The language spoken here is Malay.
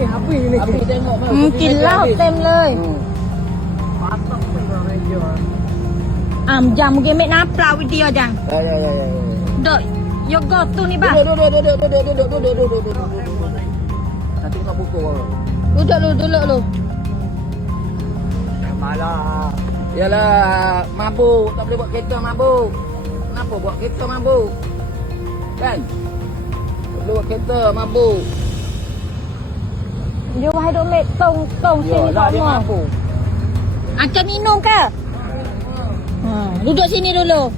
ni apa ni? Apa tengok kau? Mungkin lah tem leh. Pun dah radio. Am jam mungkin nak napla video jam. Ya ya ya ya. Dok. Yo go tu ni bang. Dok dok dok dok dok dok dok dok dok kau buku kau. Duduk dulu dulu lu. Malah. Yalah, mabuk. Tak boleh buat kereta mabuk. Kenapa buat kereta mabuk? Kan? Tak boleh buat kereta mabuk. Dia wahai dok make tong tong sini Yalah, dia semua. mabuk. Akan minum ke? Ha, duduk sini dulu.